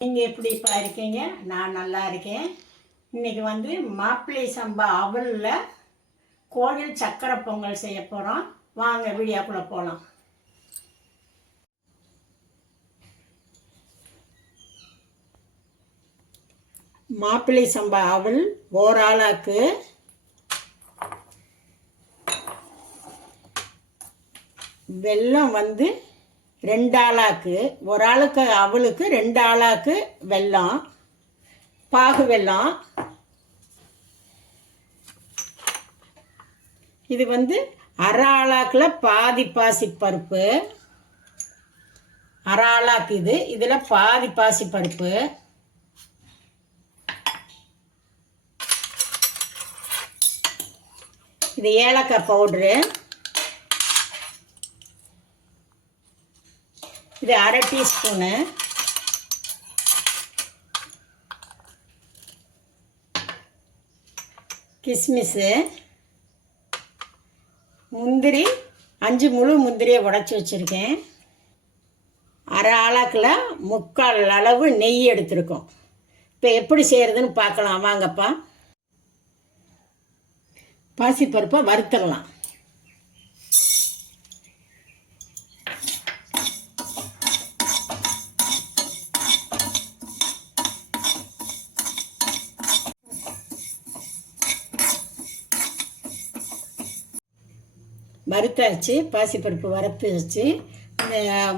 நீங்கள் எப்படிப்பா இருக்கீங்க? நான் நல்லா இருக்கேன். இன்னைக்கு வந்து மாப்பிள்ளை சம்பா அவலில் கோவில் சக்கரை பொங்கல் செய்ய போகிறோம் வாங்க வீடியோக்குள்ளே போகலாம் மாப்பிள்ளை சம்பா அவல் ஓராளாக்கு வெல்லம் வந்து ரெண்டு ஆளாக்கு ஒரு ஆளுக்கு அவளுக்கு ரெண்டு ஆளாக்கு வெல்லம் பாகு வெல்லம் இது வந்து அரை ஆளாக்கில் பாதி பாசி பருப்பு. அரை ஆளாக்கு இது இதில் பாதி பாசி பருப்பு. இது ஏலக்காய் பவுட்ரு. இது அரை டீஸ்பூனு. கிஸ்மிஸ்ஸு முந்திரி அஞ்சு முழு முந்திரியை உடச்சி வச்சுருக்கேன். அரை ஆளாக்கில் முக்கால் அளவு நெய் எடுத்திருக்கோம். இப்போ எப்படி செய்கிறதுன்னு பார்க்கலாம். வாங்கப்பா. பாசிப்பருப்பை வறுத்துடலாம். வறுத்தாச்சு பாசிப்பருப்பு வறுத்து வச்சு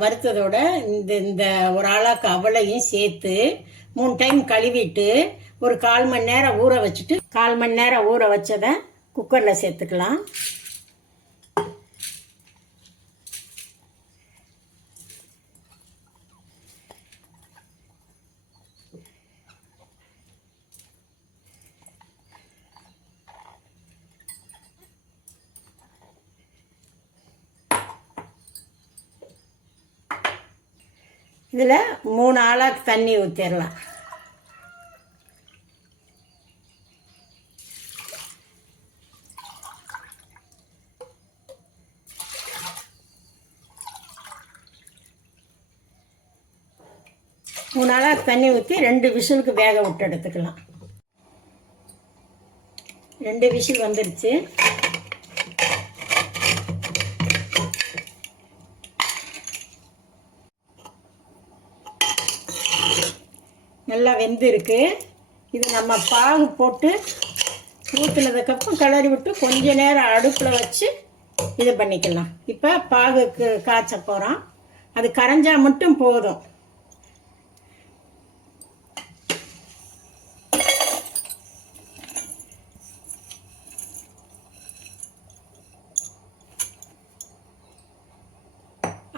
வறுத்ததோட இந்த இந்த ஒரு ஆளாக்கு அவளையும் சேர்த்து மூணு டைம் கழுவிட்டு ஒரு கால் மணி நேரம் ஊற வச்சுட்டு கால் மணி நேரம் ஊற வச்சதை குக்கரில் சேர்த்துக்கலாம். இதில் மூணு ஆளாக தண்ணி ஊற்றிடலாம் மூணு ஆளாக தண்ணி ஊற்றி ரெண்டு விசிலுக்கு வேக விட்டு எடுத்துக்கலாம். ரெண்டு விசில் வந்துருச்சு. நல்லா வெந்திருக்கு. இது நம்ம பாகு போட்டு ஊற்றுனதுக்கப்புறம் கிளறி விட்டு கொஞ்ச நேரம் அடுப்பில் வச்சு இது பண்ணிக்கலாம். இப்போ பாகுக்கு காய்ச்ச போகிறோம் அது கரைஞ்சா மட்டும் போதும்.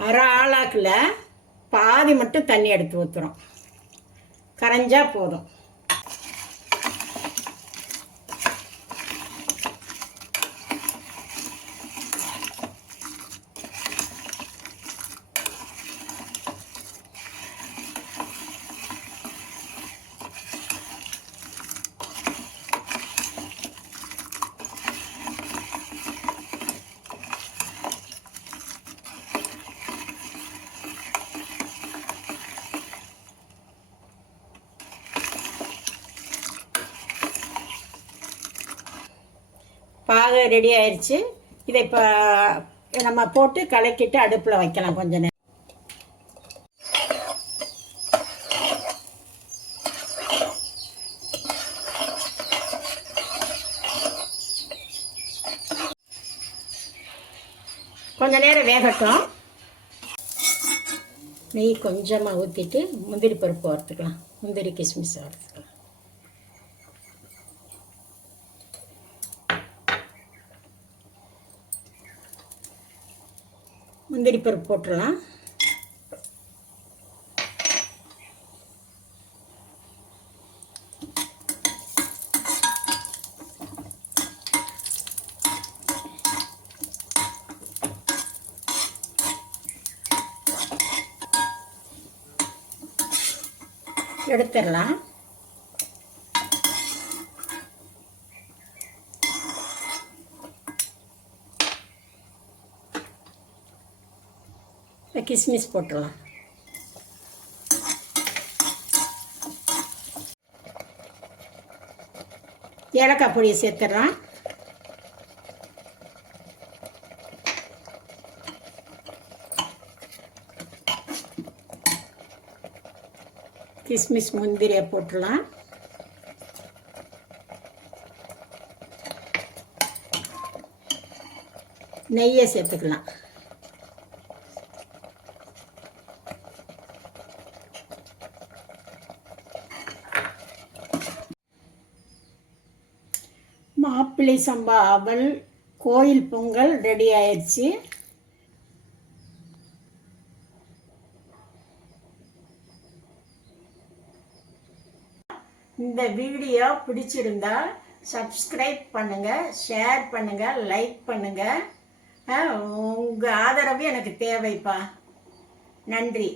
அரை ஆளாக்கில் பாதி மட்டும் தண்ணி எடுத்து ஊற்றுறோம் கரைஞ்சா போதும். பாகு ரெடி ஆயிடுச்சு இதை இப்போ நம்ம போட்டு கலக்கிட்டு அடுப்பில் வைக்கலாம் கொஞ்ச நேரம். கொஞ்ச நேரம் வேகட்டும். நெய் கொஞ்சமாக ஊற்றிட்டு முந்திரி பருப்பு வறுத்துக்கலாம். முந்திரி கிஸ்மிஸ் வறுத்து. முந்திரி பருப்பு போட்டுடலாம். எடுத்துடலாம். கிஸ்மிஸ் போட்டுடலாம் ஏலக்காய் பொடியை சேர்த்துட்றோம் கிஸ்மிஸ் முந்திரியை போட்டுடலாம். நெய்யை சேர்த்துக்கலாம். மாப்பிள்ளை சம்பா அவள் கோயில் பொங்கல் ரெடி ஆயிடுச்சு. இந்த வீடியோ பிடிச்சிருந்தா சப்ஸ்கிரைப் பண்ணுங்க ஷேர் பண்ணுங்க லைக் பண்ணுங்க. உங்கள் உங்க ஆதரவு எனக்கு தேவைப்பா. நன்றி.